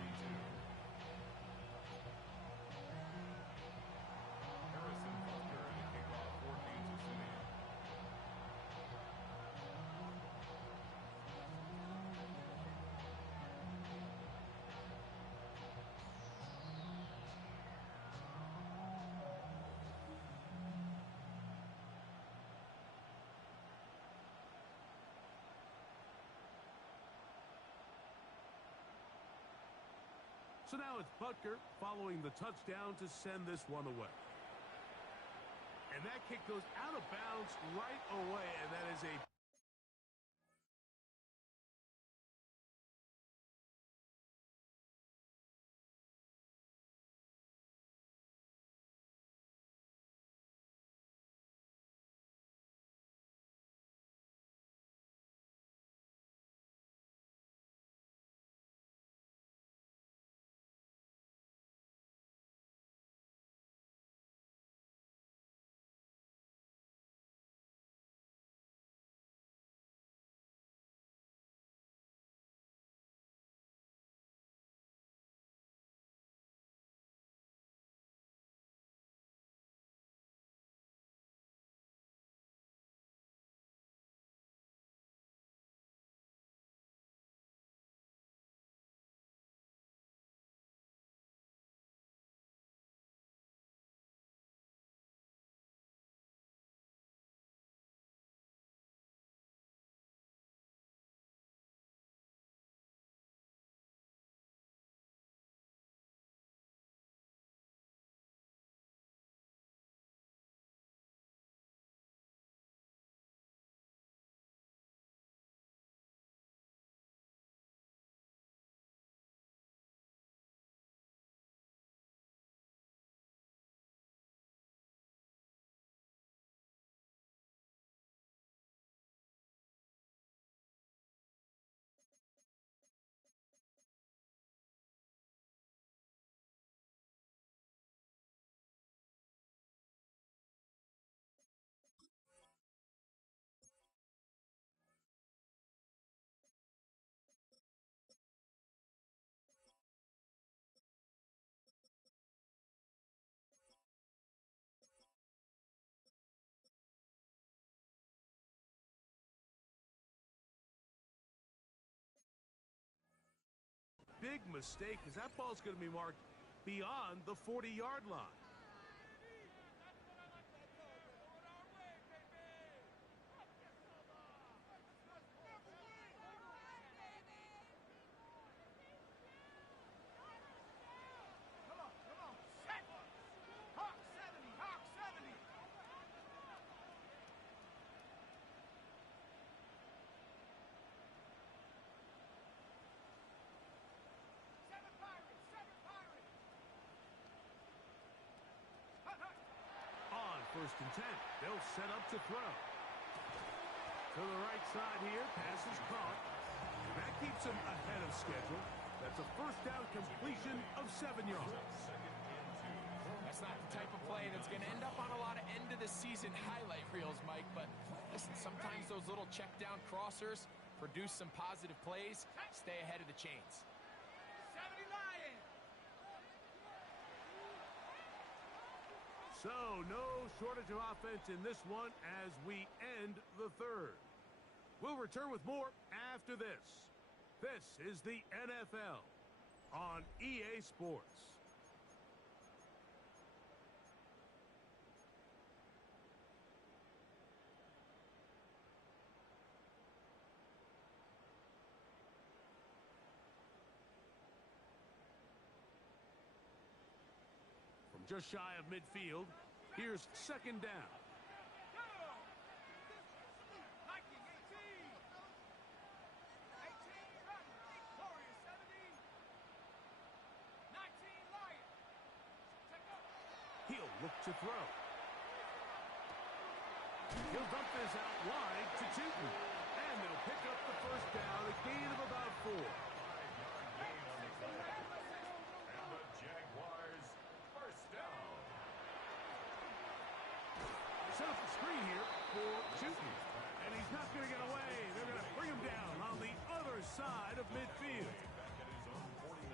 Harrison Butker to kick off for Kansas City. So now it's Butker following the touchdown to send this one away. And that kick goes out of bounds right away, and that is a big mistake because that ball's going to be marked beyond the 40-yard line. On 1st and 10, they'll set up to throw. To the right side here, pass is caught. That keeps him ahead of schedule. That's a 1st down completion of 7 yards. That's not the type of play that's going to end up on a lot of end-of-the-season highlight reels, Mike. But listen, sometimes those little check-down crossers produce some positive plays. Stay ahead of the chains. 70 Lions! So, no shortage of offense in this one as we end the third. We'll return with more after this. This is the NFL on EA Sports. From just shy of midfield, here's second down. He'll look to throw. He'll dump this out wide to Tootin. And they'll pick up the first down, a gain of about 4. 5-yard gain on the play. And the Jaguars first down. Set up the screen here for Tootin. And he's not going to get away. They're going to bring him down on the other side of midfield.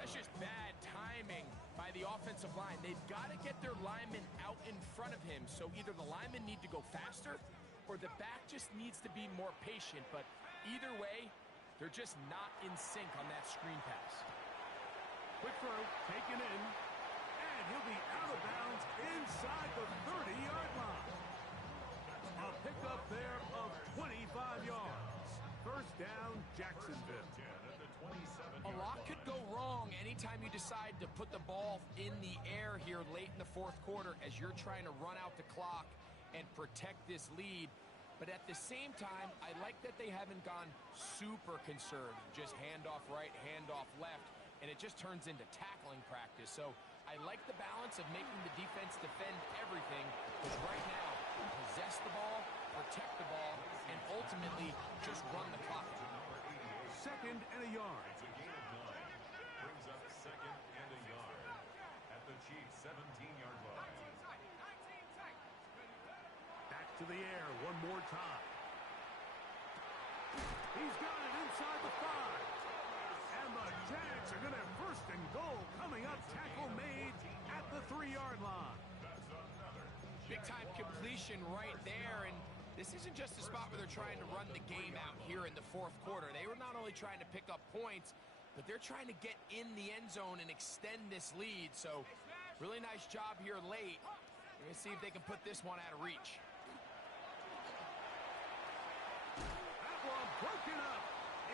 That's just bad timing by the offensive line. They've got to get their linemen out in front of him. So either the linemen need to go faster or the back just needs to be more patient. But either way, they're just not in sync on that screen pass. Quick throw, taken in. And he'll be out of bounds inside the 30-yard line. A pickup there of 25 yards. First down, Jacksonville. A lot could go wrong anytime you decide to put the ball in the air here late in the fourth quarter as you're trying to run out the clock and protect this lead. But at the same time, I like that they haven't gone super conservative. Just handoff right, handoff left, and it just turns into tackling practice. So I like the balance of making the defense defend everything, because right now, possess the ball, protect the ball, and ultimately just run the clock. Second and a yard. It's a gain of 9. Brings up second and a yard at the Chiefs' 17-yard line. Back to the air one more time. He's got it inside the 5. And the Jags are going to have first and goal coming up. Tackle made at the 3-yard line. That's another Big-time completion right there, and this isn't just a spot where they're trying to run the game out here in the fourth quarter. They were not only trying to pick up points, but they're trying to get in the end zone and extend this lead. So really nice job here late. We're going to see if they can put this one out of reach. That one broken up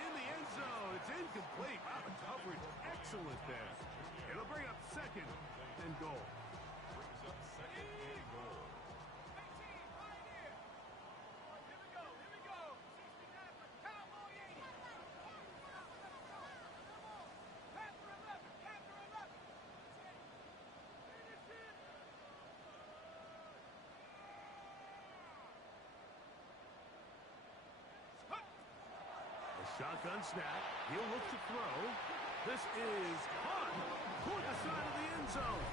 in the end zone. It's incomplete. Wow, the coverage excellent there. It'll bring up second and goal. brings up second and goal. Shotgun snap. He'll look to throw. This is caught toward the side of the end zone.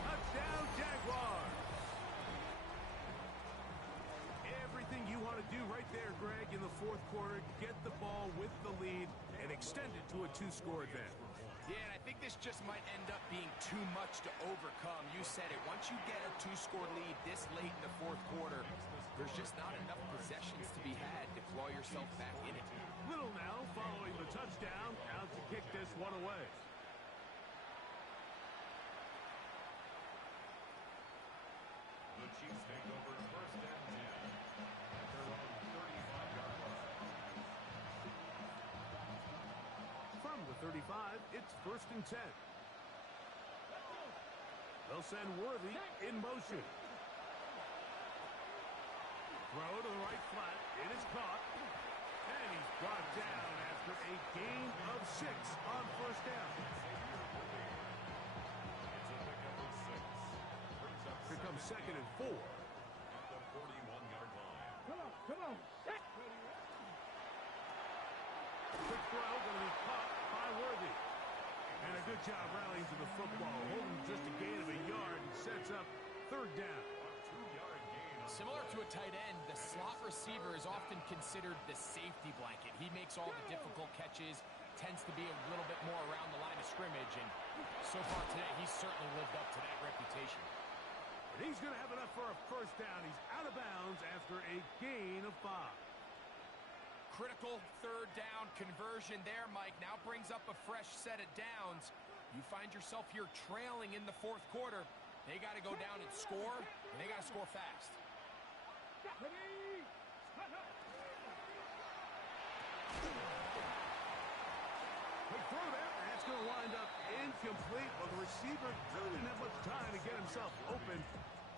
Touchdown, Jaguars. Everything you want to do right there, Greg, in the fourth quarter. Get the ball with the lead and extend it to a two-score advantage. Yeah, and I think this just might end up being too much to overcome. You said it. Once you get a two-score lead this late in the fourth quarter, there's just not enough possessions to be had to claw yourself back in it. Little now following the touchdown, out to kick this one away. The Chiefs take over first and 10 at their own 35-yard line. From the 35, it's first and 10. They'll send Worthy in motion. Throw to the right flat. It is caught. And he's brought down after a gain of 6 on first down. It's a pickup of 6. Brings up Here comes second and 4. at the 41-yard line. Come on. Set. Quick throw going to be caught by Worthy. And a good job rallying to the football. Holding just a gain of a yard and sets up third down. A 2-yard gain. Similar to a tight end, the slot receiver is often considered the safety blanket. He makes all the difficult catches, tends to be a little bit more around the line of scrimmage, and so far today, he's certainly lived up to that reputation. And he's going to have enough for a first down. He's out of bounds after a gain of 5. Critical third down conversion there, Mike. Now brings up a fresh set of downs. You find yourself here trailing in the fourth quarter. They got to go down and score, and they got to score fast. Big throw there. That's going to wind up incomplete. Well, the receiver really didn't have much time to get himself open.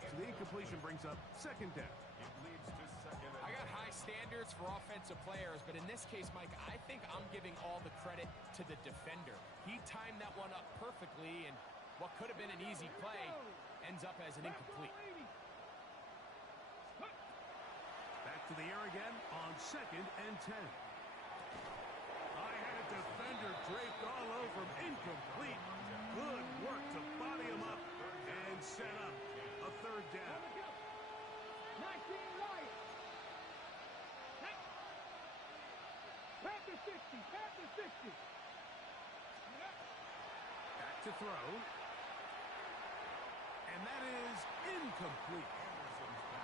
So the incompletion brings up second down. It leads to second. I got high standards for offensive players, but in this case, Mike, I think I'm giving all the credit to the defender. He timed that one up perfectly, and what could have been an easy play ends up as an incomplete. Back to the air again on 2nd and 10. I had a defender draped all over him. Incomplete. Good work to body him up and set up a third down. 19 Lions. Panther 60. Panther 60. Back to throw. And that is incomplete.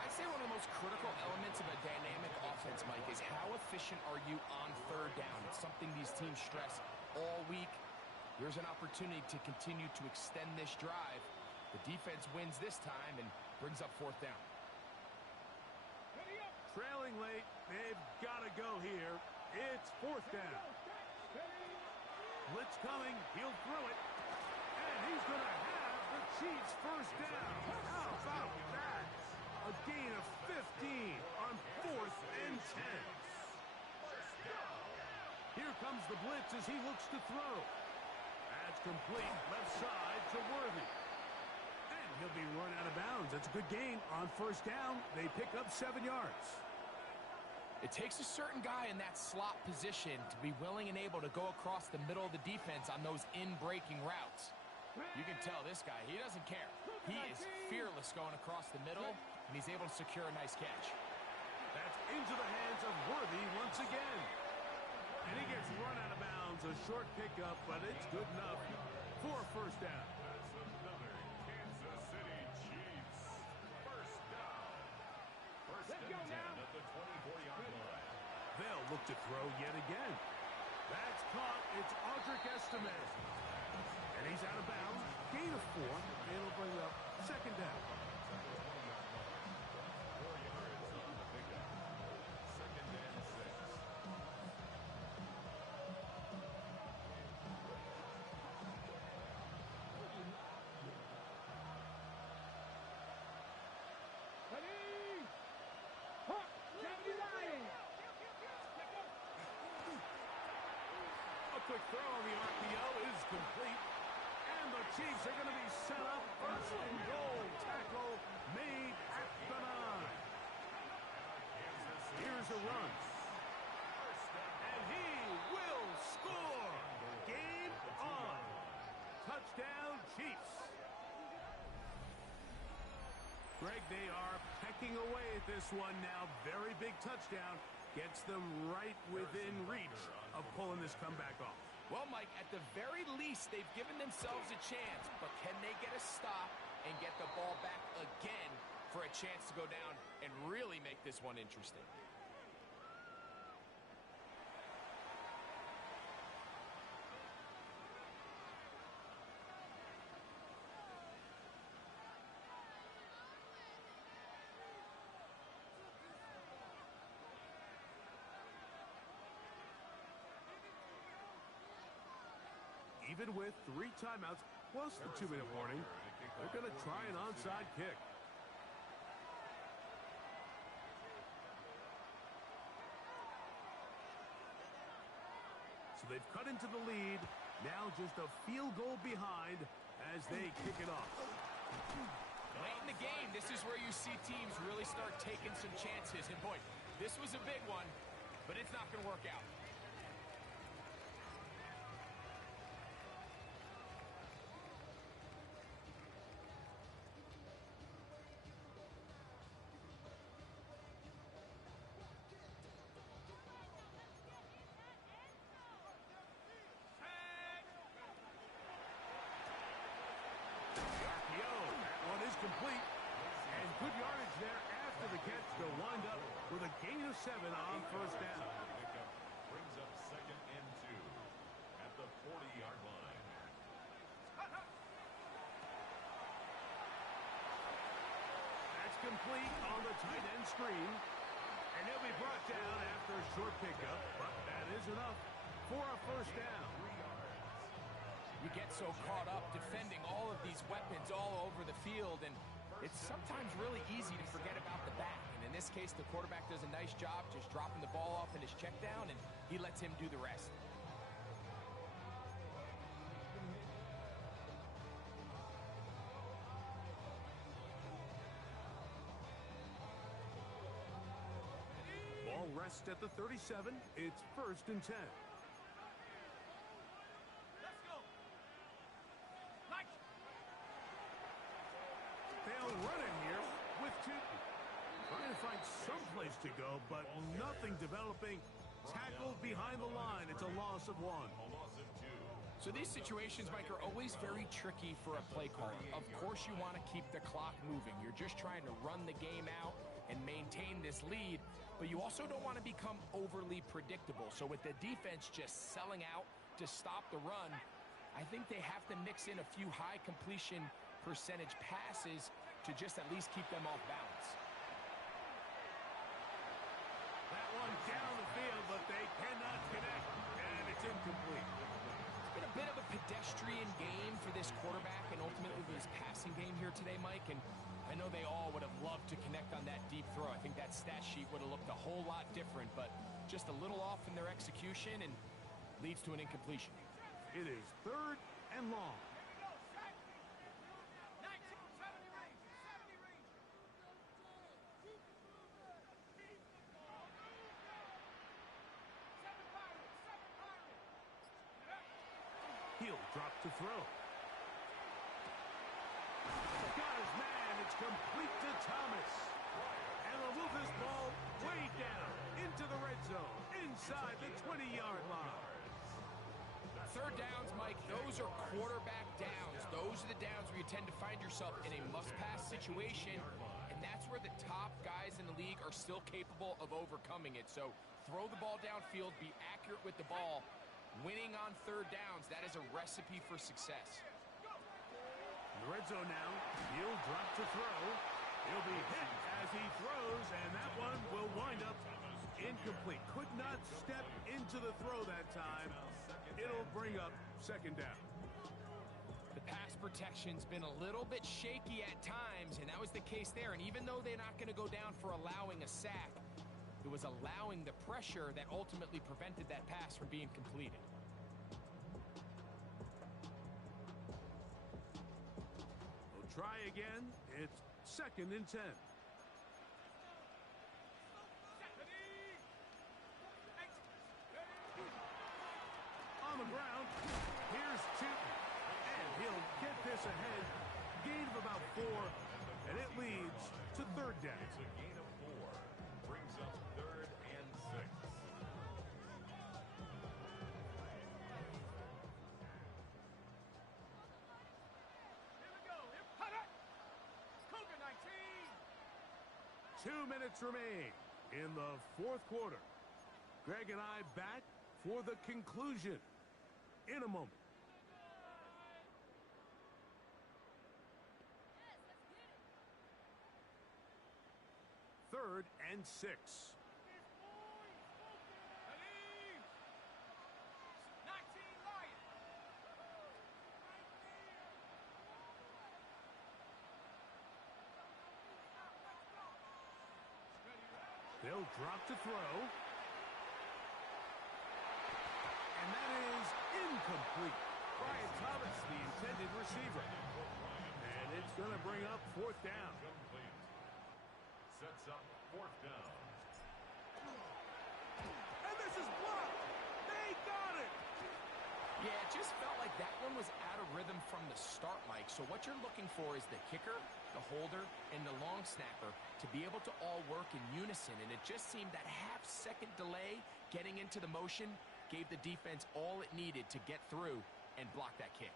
I'd say one of the most critical elements of a dynamic offense, Mike, is how efficient are you on third down? It's something these teams stress all week. Here's an opportunity to continue to extend this drive. The defense wins this time and brings up fourth down. Trailing late. They've got to go here. It's fourth down. Blitz coming. He'll throw it. And he's going to have the Chiefs first down. How about that? A gain of 15 on 4th and 10. Here comes the blitz as he looks to throw. That's complete. Left side to Worthy. And he'll be run out of bounds. That's a good gain on first down. They pick up 7 yards. It takes a certain guy in that slot position to be willing and able to go across the middle of the defense on those in-breaking routes. You can tell this guy, he doesn't care. He is fearless going across the middle, and he's able to secure a nice catch. That's into the hands of Worthy once again. And he gets run out of bounds. A short pickup, but it's good enough for a first down. That's another Kansas City Chiefs first down. First and 10 at the 24-yard line. They'll look to throw yet again. That's caught. It's Audric Estime. And he's out of bounds. Gain of 4. It'll bring up second down. 4 yards on the pickup. Second and 6. Ready? Hawk, 70 Lions. A quick throw on the RPO is complete. And the Chiefs are going to be set up. First and goal. Tackle made at the 9. Here's a run. And he will score. Game on. Touchdown, Chiefs. Greg, they are pecking away at this one now. Very big touchdown. Gets them right within reach of pulling this comeback off. Well, Mike, at the very least, they've given themselves a chance, but can they get a stop and get the ball back again for a chance to go down and really make this one interesting? Even with 3 timeouts plus the 2-minute warning, they're going to try an onside kick. So they've cut into the lead. Now just a field goal behind as they kick it off. Late in the game, this is where you see teams really start taking some chances. And boy, this was a big one, but it's not going to work out. Complete. there after the catch. They'll wind up with a gain of 7 on first down. Brings up 2nd and 2 at the 40-yard line. That's complete on the tight end screen. And he'll be brought down after a short pickup, but that is enough for a first down. You get so caught up defending all of these weapons all over the field, and it's sometimes really easy to forget about the back. And in this case, the quarterback does a nice job just dropping the ball off in his check down, and he lets him do the rest. Ball rests at the 37. It's 1st and 10. They'll run in here with 2. Trying to find some place to go, but nothing developing. Tackled behind the line. It's a loss of 1. A loss of 2. So these situations, Mike, are always very tricky for a play caller. Of course you want to keep the clock moving. You're just trying to run the game out and maintain this lead, but you also don't want to become overly predictable. So with the defense just selling out to stop the run, I think they have to mix in a few high completion percentage passes to just at least keep them off balance. That one down the field, but they cannot connect, and it's incomplete. It's been a bit of a pedestrian game for this quarterback and ultimately his passing game here today, Mike, and I know they all would have loved to connect on that deep throw. I think that stat sheet would have looked a whole lot different, but just a little off in their execution and leads to an incompletion. It is 3rd and long. He'll drop to throw. Got his man. It's complete to Thomas. And they'll move this ball way down into the red zone, inside the 20-yard line. 3rd downs, Mike, those are quarterback downs. Those are the downs where you tend to find yourself in a must-pass situation, and that's where the top guys in the league are still capable of overcoming it. So throw the ball downfield, be accurate with the ball. Winning on 3rd downs, that is a recipe for success. In the red zone now, he'll drop to throw. He'll be hit as he throws, and that one will wind up incomplete. Could not step into the throw that time. It'll bring up 2nd down. The pass protection's been a little bit shaky at times, and that was the case there. And even though they're not going to go down for allowing a sack, it was allowing the pressure that ultimately prevented that pass from being completed. We'll try again. It's 2nd and 10. On the ground, here's Tootin. And he'll get this ahead. Gain of about 4, and it leads to 3rd down. It's a gain of 4. Brings up 3rd and 6. Here we go. Hot. Cougar 19. 2 minutes remain in the 4th quarter. Greg and I back for the conclusion in a moment. Third and 6. They'll drop to throw. And that is incomplete. Brian Thomas, the intended receiver. And it's going to bring up 4th down. Complete. Sets up 4th down. And this is blocked. They got it. Yeah, it just felt like that one was out of rhythm from the start, Mike. So what you're looking for is the kicker, the holder, and the long snapper to be able to all work in unison. And it just seemed that half-second delay getting into the motion gave the defense all it needed to get through and block that kick.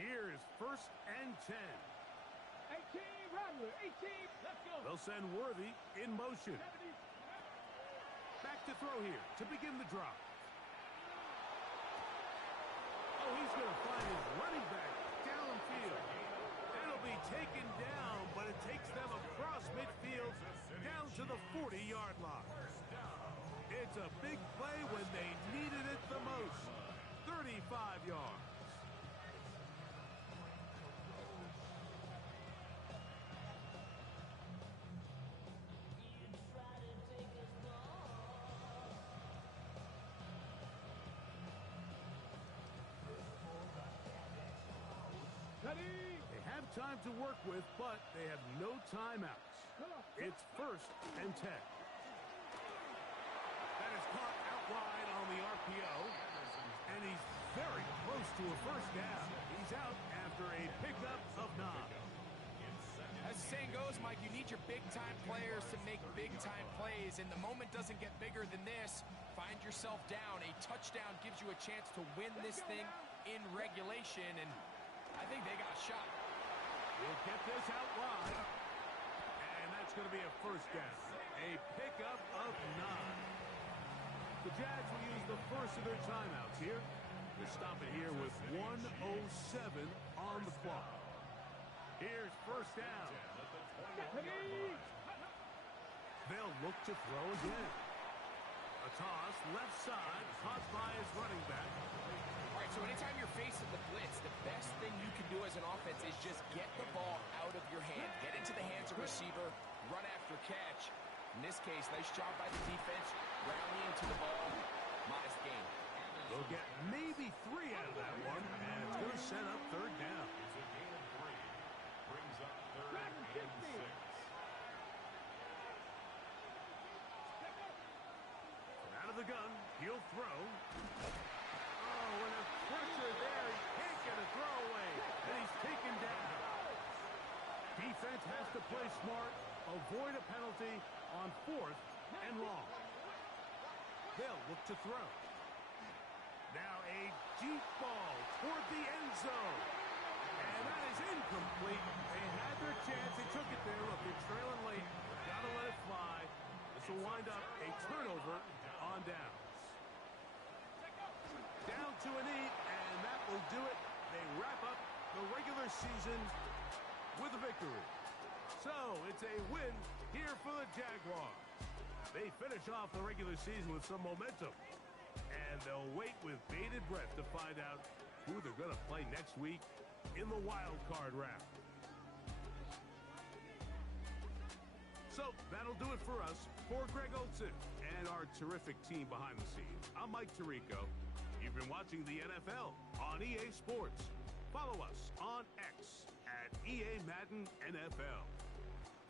Here's 1st and 10. 18, run. Tyler, 18. Let's go. They'll send Worthy in motion. 70. Back to throw here to begin the drop. Oh, he's going to find his running back downfield. It'll be taken down, but it takes them across midfield down to the 40-yard line. It's a big play when they needed it the most. 35 yards. They have time to work with, but they have no timeouts. It's 1st and 10. That is caught out wide on the RPO, and he's very close to a first down. He's out after a pickup of 9. As the saying goes, Mike, you need your big-time players to make big-time plays, and the moment doesn't get bigger than this. Find yourself down. A touchdown gives you a chance to win this thing in regulation, and I think they got a shot. We'll get this out wide, and that's going to be a first down. A pickup of 9. The Jags will use the first of their timeouts here. They stop it here with 1:07 on the clock. Here's first down. They'll look to throw again. A toss, left side, caught by his running back. All right, so anytime you're facing the blitz, the best thing you can do as an offense is just get the ball out of your hand. Get into the hands of receiver, run after catch. In this case, nice job by the defense, rallying to the ball. Modest gain. They'll get maybe 3 out of that one, and it's going to set up 3rd down. It's a gain of 3. Brings up 3rd and 6. Out of the gun, he'll throw. Oh, and a pressure there. He can't get a throwaway, and he's taken down. Defense has to play smart, avoid a penalty on 4th and long. They'll look to throw. Now a deep ball toward the end zone. And that is incomplete. They had their chance. They took it there. Look, they're trailing late. Got to let it fly. This will wind up a turnover on downs. Down to a knee, and that will do it. They wrap up the regular season with a victory. So it's a win here for the Jaguars. They finish off the regular season with some momentum. And they'll wait with bated breath to find out who they're going to play next week in the wild card round. So that'll do it for us. For Greg Olson and our terrific team behind the scenes, I'm Mike Tirico. You've been watching the NFL on EA Sports. Follow us on X at EA Madden NFL.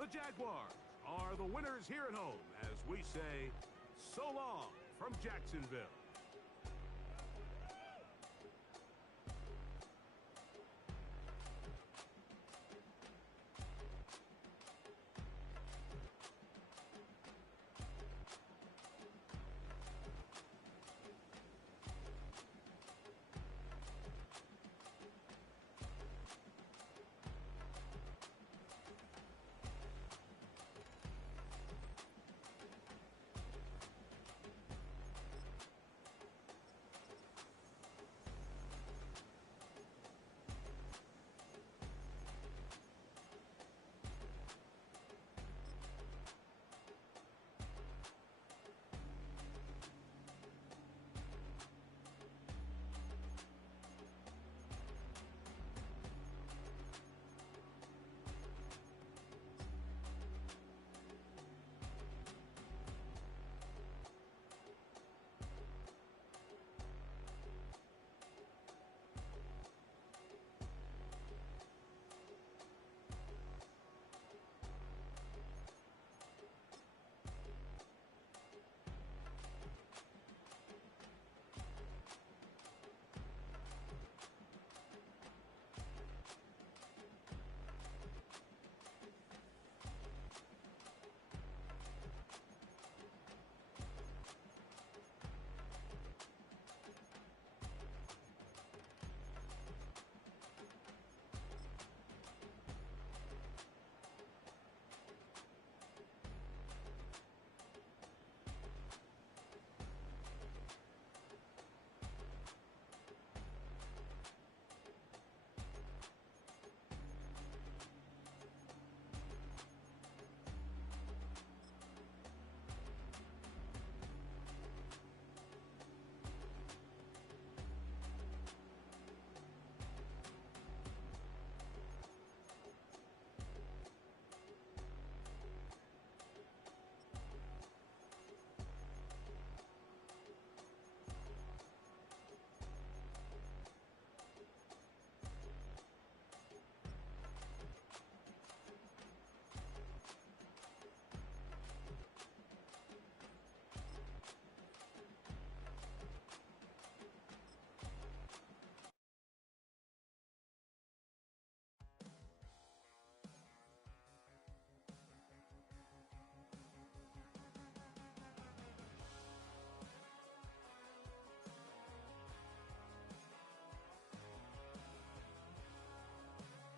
The Jaguars are the winners here at home as we say so long from Jacksonville.